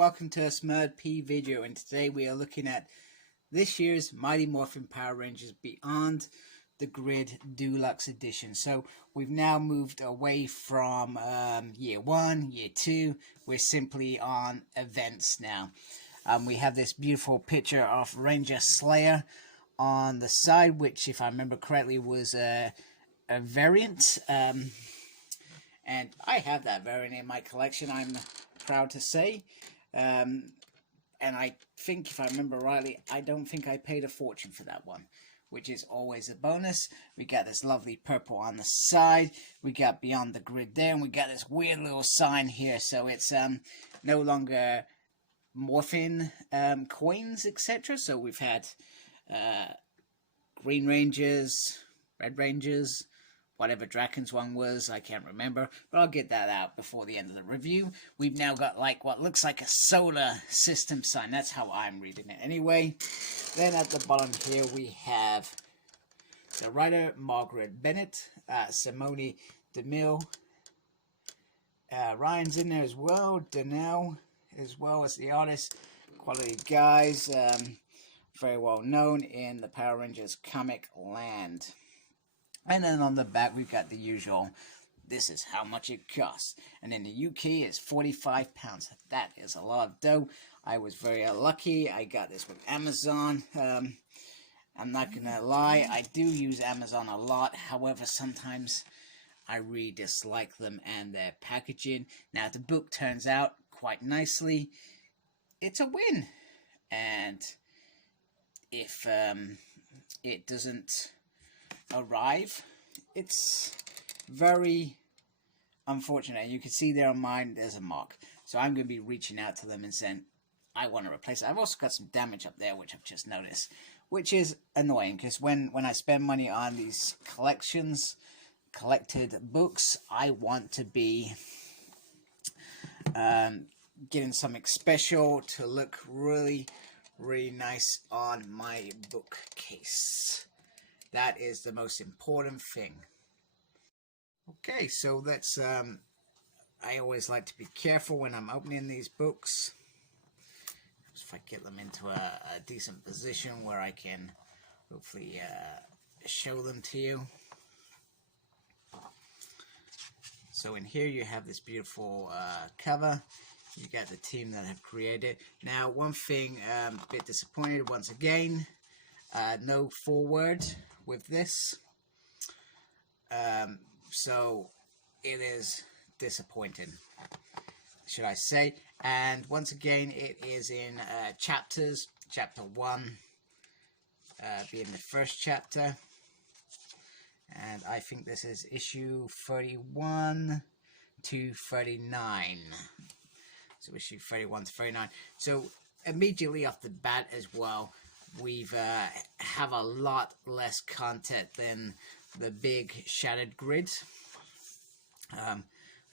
welcome to a Smurd P video, and today we are looking at this year's Mighty Morphin Power Rangers Beyond the Grid Deluxe Edition. So we've now moved away from year 1, year 2, we're simply on events now. We have this beautiful picture of Ranger Slayer on the side, which if I remember correctly was a variant. And I have that variant in my collection, I'm proud to say. And I think, if I remember rightly, I don't think I paid a fortune for that one, which is always a bonus. We got this lovely purple on the side. We got Beyond the Grid there, and we got this weird little sign here. So it's no longer morphin coins, etc. So we've had Green Rangers, Red Rangers, whatever Draken's one was, I can't remember, but I'll get that out before the end of the review. We've now got like what looks like a solar system sign. That's how I'm reading it anyway. Then at the bottom here we have the writer Margaret Bennett, Simone DeMille, Ryan's in there as well, Donnell as well as the artist. Quality guys, very well known in the Power Rangers comic land. And then on the back we've got the usual, this is how much it costs. And in the UK it's £45. That is a lot of dough. I was very lucky. I got this with Amazon. I'm not gonna lie, I do use Amazon a lot. However, sometimes I really dislike them and their packaging. Now the book turns out quite nicely. It's a win. And if it doesn't arrive, it's very unfortunate. You can see there on mine there's a mark, so I'm going to be reaching out to them and saying I want to replace it. I've also got some damage up there which I've just noticed, which is annoying, because when I spend money on these collected books, I want to be getting something special to look really nice on my bookcase. That is the most important thing. Okay, so that's, I always like to be careful when I'm opening these books. If I get them into a decent position where I can hopefully show them to you. So in here you have this beautiful cover. You got the team that have created. Now one thing, a bit disappointed once again, no foreword with this, so it is disappointing, should I say. And once again it is in chapters, chapter 1 being the first chapter, and I think this is issue 31 to 39, so issue 31 to 39. So immediately off the bat as well, we've have a lot less content than the big shattered grid,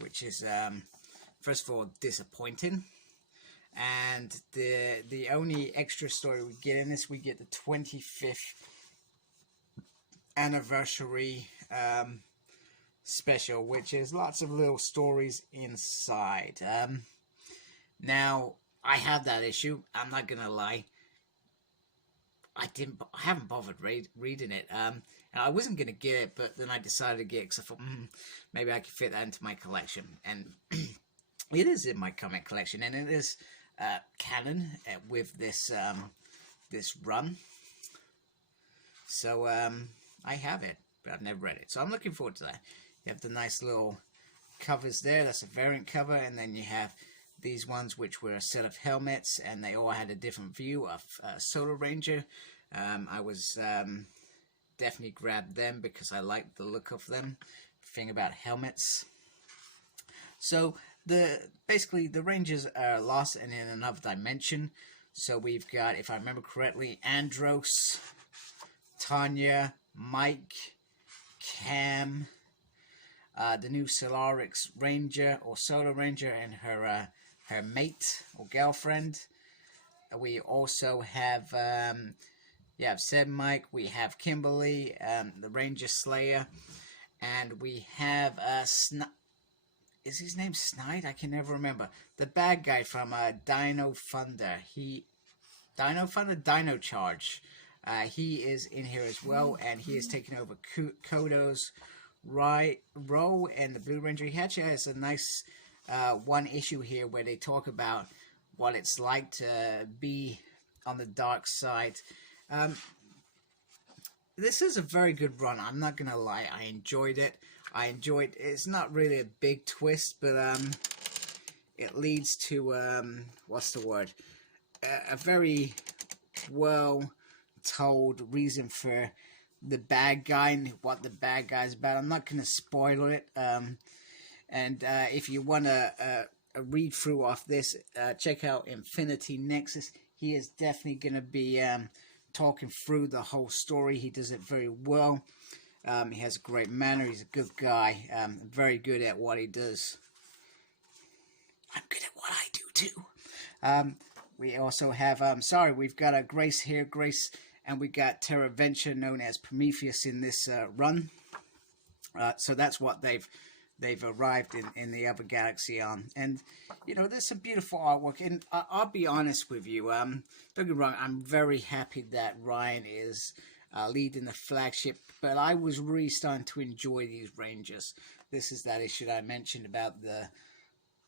which is first of all disappointing. And the only extra story we get in this, we get the 25th anniversary special, which is lots of little stories inside. Now I have that issue, I'm not gonna lie. I haven't bothered reading it, and I wasn't going to get it, but then I decided to get it because I thought maybe I could fit that into my collection, and it is in my comic collection, and it is canon with this this run. So I have it, but I've never read it, so I'm looking forward to that. You have the nice little covers there. That's a variant cover, and then you have these ones which were a set of helmets, and they all had a different view of Solar Ranger. I was definitely grabbed them because I liked the look of them. Thing about helmets. So basically the Rangers are lost and in another dimension. So we've got, if I remember correctly, Andros, Tanya, Mike, Cam, the new Solarix Ranger or Solar Ranger, and her mate or girlfriend. We also have said Mike, we have Kimberly, the Ranger Slayer, and we have is his name Snide? I can never remember. The bad guy from Dino Thunder. Dino Charge. He is in here as well, and he is taking over Kodo's role and the Blue Ranger. He actually has a nice one issue here where they talk about what it's like to be on the dark side. This is a very good run. I'm not gonna lie, I enjoyed it. It's not really a big twist, but it leads to what's the word? A very well told reason for the bad guy and what the bad guy's about. I'm not gonna spoil it. And if you want a read through off this, check out Infinity Nexus. He is definitely gonna be talking through the whole story. He does it very well. He has a great manner. He's a good guy. Very good at what he does. I'm good at what I do too. We also have, we've got a Grace here, and we got Terra Venture, known as Prometheus, in this run. So that's what they've arrived in the other galaxy on. And, you know, there's some beautiful artwork. And I'll be honest with you, don't get me wrong, I'm very happy that Ryan is leading the flagship, but I was really starting to enjoy these Rangers. This is that issue that I mentioned about the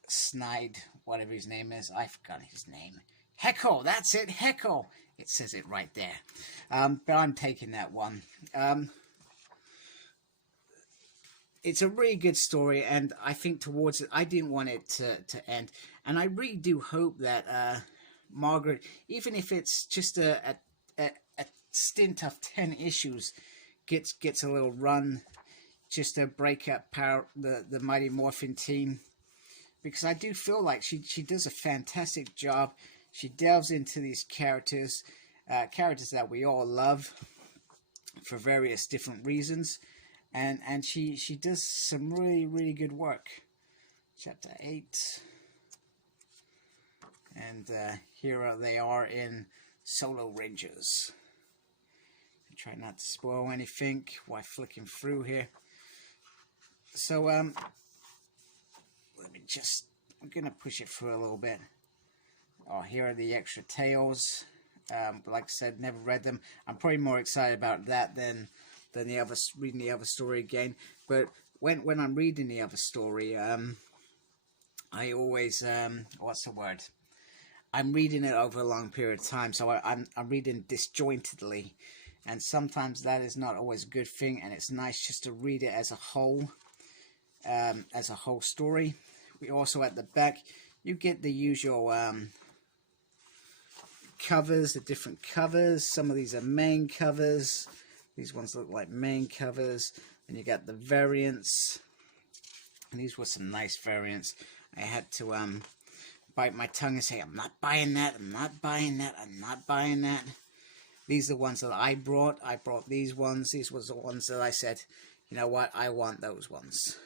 Snide, whatever his name is. I forgot his name. Heckle, that's it, Heckle. It says it right there. But I'm taking that one. It's a really good story, and I think towards it, I didn't want it to end. And I really do hope that Margaret, even if it's just a stint of 10 issues, gets a little run just to break up the Mighty Morphin team. Because I do feel like she does a fantastic job. She delves into these characters that we all love for various different reasons. And she does some really, really good work. Chapter 8. And here they are in Solo Rangers. I try not to spoil anything while flicking through here. So, let me just, I'm going to push it through a little bit. Oh, here are the extra tales. Like I said, never read them. I'm probably more excited about that than reading the other story again. But when I'm reading the other story, I always what's the word? I'm reading it over a long period of time, so I'm reading disjointedly, and sometimes that is not always a good thing. And it's nice just to read it as a whole story. We also at the back you get the usual covers, the different covers. Some of these are main covers. These ones look like main covers. And you got the variants. And these were some nice variants. I had to bite my tongue and say, I'm not buying that, I'm not buying that, I'm not buying that. These are the ones that I brought. I brought these ones. These were the ones that I said, you know what, I want those ones.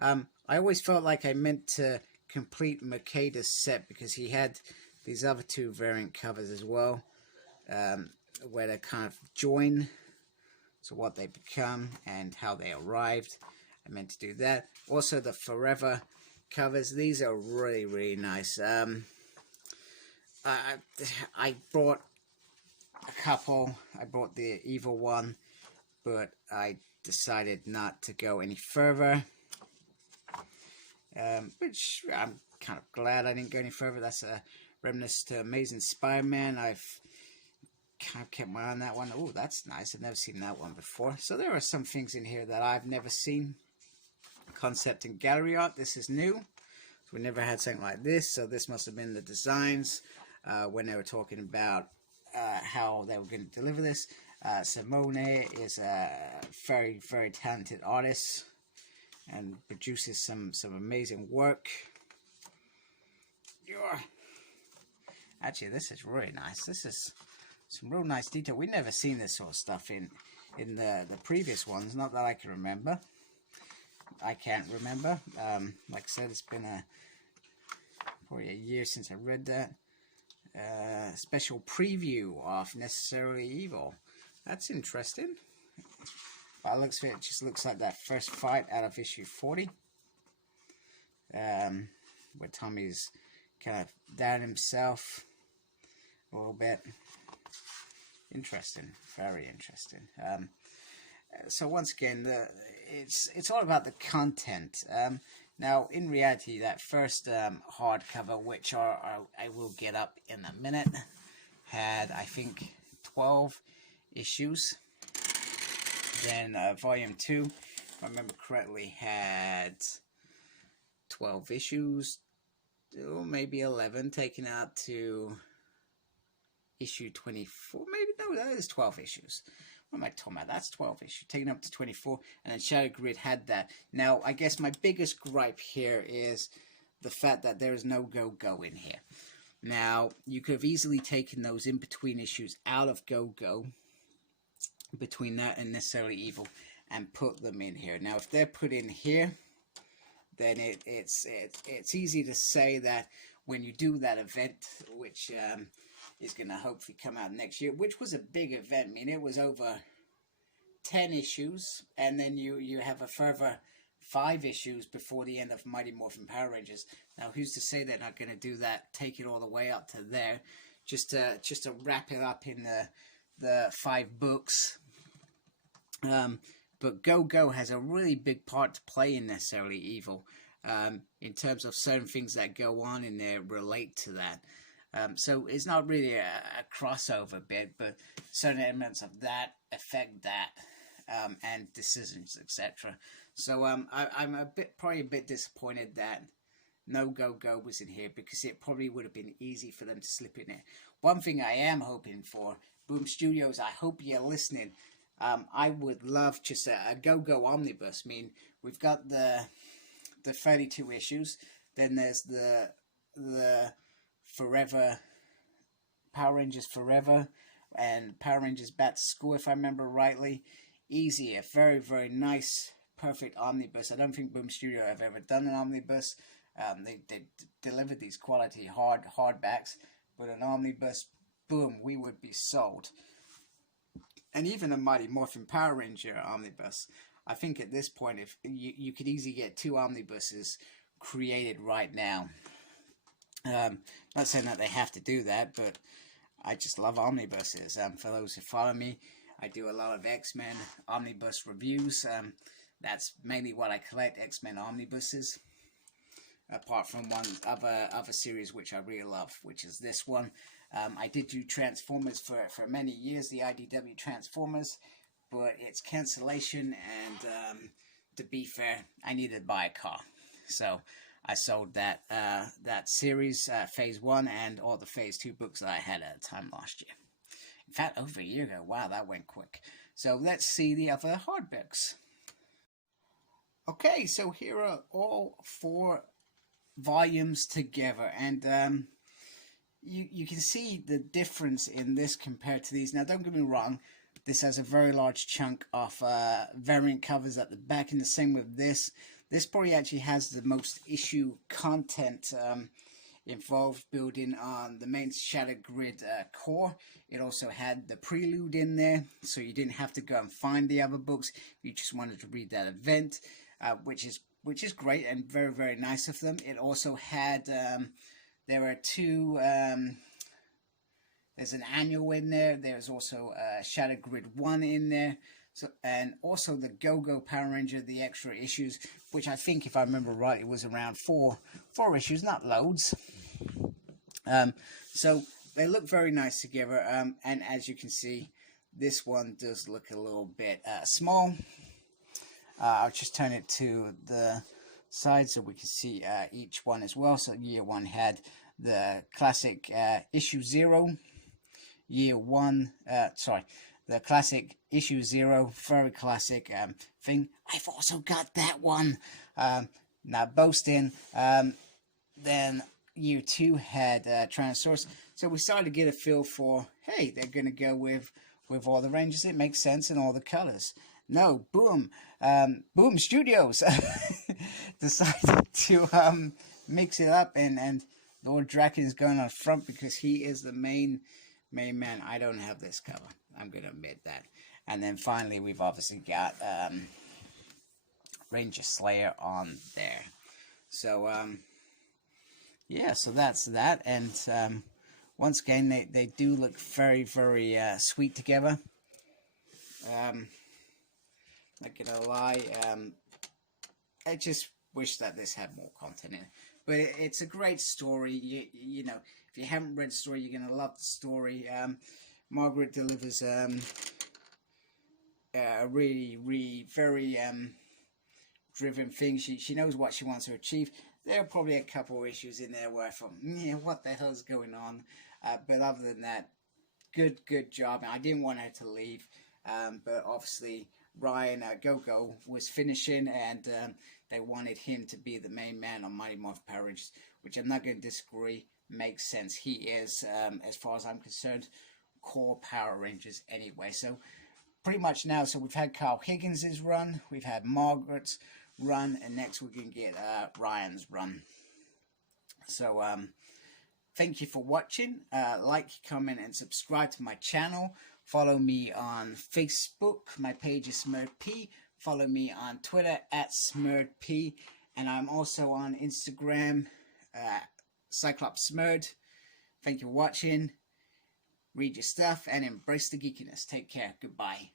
I always felt like I meant to complete Makeda's set because he had these other two variant covers as well, where they kind of join, so what they become and how they arrived. I meant to do that. Also the Forever covers, these are really, really nice. I brought a couple. I brought the Evil one, but I decided not to go any further. Which I'm kind of glad I didn't go any further. That's a reminiscence to Amazing Spider-Man. I've kind of kept my eye on that one. Oh, that's nice. I've never seen that one before. So there are some things in here that I've never seen. Concept and gallery art. This is new. So we never had something like this. So this must have been the designs when they were talking about how they were going to deliver this. Simone is a very, very talented artist and produces some amazing work. Actually, this is really nice. This is some real nice detail. We've never seen this sort of stuff in the previous ones. Not that I can remember. I can't remember. Like I said, it's been probably a year since I read that. Special preview of Necessarily Evil. That's interesting. by the looks of it, it just looks like that first fight out of issue 40. Where Tommy's kind of down himself a little bit. Interesting, very interesting. So once again, it's all about the content. Now, in reality, that first hardcover, which I will get up in a minute, had, I think, 12 issues. Then Volume 2, if I remember correctly, had 12 issues, or maybe 11, taken out to issue 24. Maybe, no, that is 12 issues. What am I talking about? That's 12 issues, taken up to 24, and then Shadow Grid had that. Now, I guess my biggest gripe here is the fact that there is no Go-Go in here. Now, you could have easily taken those in-between issues out of Go-Go, between that and Necessarily Evil, and put them in here. Now, if they're put in here, then it's easy to say that when you do that event, which is going to hopefully come out next year, which was a big event. I mean, it was over 10 issues, and then you have a further 5 issues before the end of Mighty Morphin Power Rangers. Now, who's to say they're not going to do that, take it all the way up to there, just to wrap it up in the 5 books. But Go-Go has a really big part to play in Necessarily Evil, in terms of certain things that go on in there relate to that. So it's not really a crossover bit, but certain elements of that affect that, and decisions, etc. So I'm probably a bit disappointed that no Go-Go was in here, because it probably would have been easy for them to slip in there. One thing I am hoping for, Boom Studios, I hope you're listening. I would love just a Go-Go omnibus. I mean, we've got the 32 issues. Then there's the Forever, Power Rangers Forever, and Power Rangers Back to School, if I remember rightly. Easy, a very, very nice, perfect omnibus. I don't think Boom Studio have ever done an omnibus. They delivered these quality hardbacks, but an omnibus, boom, we would be sold. And even a Mighty Morphin Power Ranger omnibus, I think at this point, if you could easily get 2 omnibuses created right now. Not saying that they have to do that, but I just love omnibuses. For those who follow me, I do a lot of X-Men omnibus reviews. That's mainly what I collect, X-Men omnibuses. Apart from one other series which I really love, which is this one. I did do Transformers for many years, the IDW Transformers, but it's cancellation, and to be fair, I needed to buy a car. So I sold that series, Phase 1, and all the Phase 2 books that I had at the time last year. In fact, over a year ago. Wow, that went quick. So let's see the other hardbacks. Okay, so here are all 4 volumes together, and you can see the difference in this compared to these. Now, don't get me wrong, this has a very large chunk of variant covers at the back, and the same with this. This probably actually has the most issue content involved, building on the main Shadow Grid core. It also had the prelude in there, so you didn't have to go and find the other books. You just wanted to read that event, which is great and very, very nice of them. It also had, there are 2, there's an annual in there. There's also Shadow Grid 1 in there. So, and also the Go-Go Power Ranger, the extra issues, which I think, if I remember right, it was around 4 issues, not loads. So they look very nice together, and as you can see, this one does look a little bit small. I'll just turn it to the side so we can see each one as well. So year 1 had the classic issue 0. Year 1, the classic issue 0, very classic thing. I've also got that one. Not boasting. Then year 2 had Tyrannosaurus. So we started to get a feel for, hey, they're going to go with all the Rangers. It makes sense in all the colors. No, Boom Studios decided to mix it up, and Lord Draken is going on front because he is the main man. I don't have this cover. I'm going to admit that. And then finally, we've obviously got Ranger Slayer on there. So, yeah, so that's that. And once again, they do look very, very sweet together. Not gonna lie, I just wish that this had more content in it. But it's a great story. You know, if you haven't read the story, you're gonna love the story. Margaret delivers a really very driven thing. She knows what she wants to achieve. There are probably a couple of issues in there where I thought, yeah, what the hell's going on? But other than that, good job. I didn't want her to leave, but obviously Ryan Go-Go was finishing, and they wanted him to be the main man on Mighty Morphin Power Rangers, which I'm not going to disagree. Makes sense. He is, as far as I'm concerned, core Power Rangers anyway. So pretty much now, so we've had Carl Higgins' run, we've had Margaret's run, and next we're going to get Ryan's run. So thank you for watching. Like, comment, and subscribe to my channel. Follow me on Facebook. My page is SmurredP. Follow me on Twitter at SmurredP. And I'm also on Instagram, Cyclops Smurred. Thank you for watching. Read your stuff and embrace the geekiness. Take care. Goodbye.